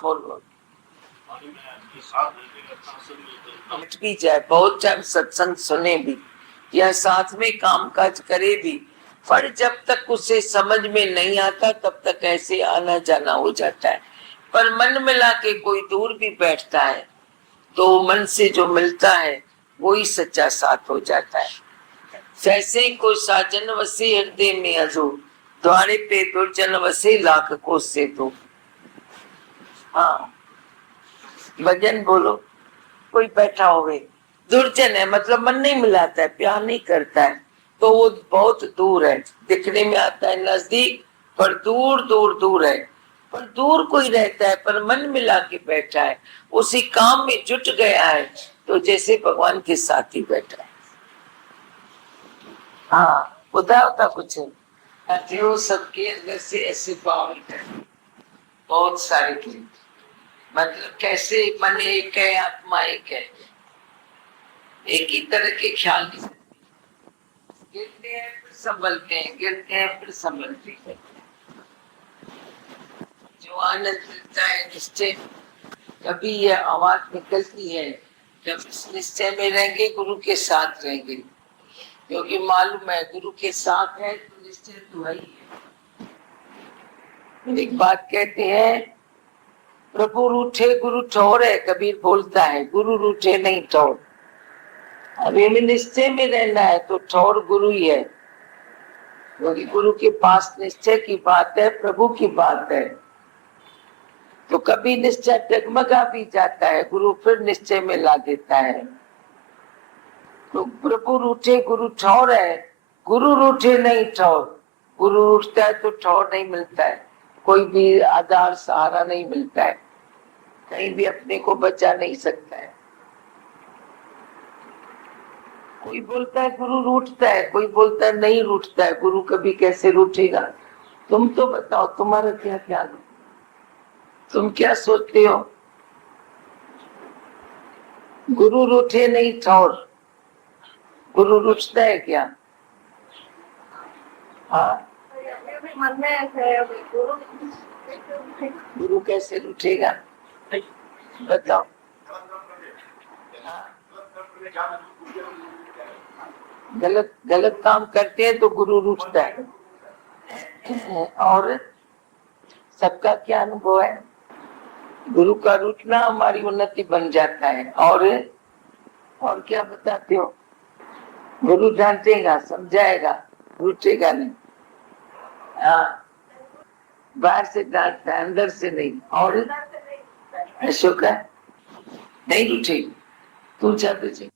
Follow मिट भी जाए, बहुत टाइम सत्संग सुने भी या साथ में काम काज करे भी, पर जब तक उसे समझ में नहीं आता तब तक ऐसे आना जाना हो जाता है। पर मन मिला के कोई दूर भी बैठता है तो मन से जो मिलता है वही सच्चा साथ हो जाता है। जैसे कोई साजन वसे हृदय में अजो, द्वारे पे दुर्जन वसे लाख कोस से तो। हाँ, भजन बोलो। कोई बैठा होवे, दुर्जन है मतलब मन नहीं मिलाता है, प्यार नहीं करता है, तो वो बहुत दूर है, दिखने में आता है नजदीक पर दूर दूर दूर है। पर दूर कोई रहता है पर मन मिला के बैठा है, उसी काम में जुट गया है, तो जैसे भगवान के साथ ही बैठा है। हाँ, उदा होता कुछ है सबके अंदर से ऐसे पावर है, बहुत सारे की। मतलब कैसे मन एक है, आत्मा एक है, एक ही तरह के ख्याल नहीं, गिरते हैं फिर संभलते हैं, गिरते हैं फिर संभलते हैं। जो आनंद मिलता है निश्चय, कभी यह आवाज निकलती है जब इस निश्चय में रहेंगे, गुरु के साथ रहेंगे, क्योंकि मालूम है गुरु के साथ है तो निश्चय तो है ही है। एक बात कहते हैं, प्रभु रूठे गुरु ठौर है, कबीर बोलता है, गुरु रूठे नहीं ठौर। अब ये निश्चय में रहना है तो ठौर गुरु ही है, क्योंकि गुरु के पास निश्चय की बात है, प्रभु की बात है। तो कभी निश्चय डगमगा भी जाता है, गुरु फिर निश्चय में ला देता है। तो प्रभु रूठे गुरु ठौर है, गुरु रूठे नहीं ठौर। गुरु रूठता है तो ठौर नहीं मिलता है, कोई भी आधार सहारा नहीं मिलता है, कहीं भी अपने को बचा नहीं सकता है। कोई बोलता है गुरु रूठता है, कोई बोलता है नहीं रूठता है, गुरु कभी कैसे रूठेगा। तुम तो बताओ तुम्हारा क्या ख्याल है, तुम क्या सोचते हो। गुरु रूठे नहीं ठौर, गुरु रूठता है क्या। हाँ, गुरु कैसे रूठेगा बताओ। गलत गलत काम करते हैं तो गुरु रूठता है। और सबका क्या अनुभव है, गुरु का रूठना हमारी उन्नति बन जाता है। और क्या बताते हो, गुरु डांटेगा समझाएगा, रूठेगा नहीं। हाँ, बाहर से डांटता है, अंदर से नहीं। और अशोका नहीं रूठेगी, तू चाहते